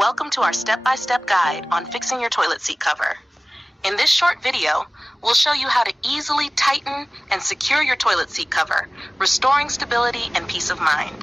Welcome to our step-by-step guide on fixing your toilet seat cover. In this short video, we'll show you how to easily tighten and secure your toilet seat cover, restoring stability and peace of mind.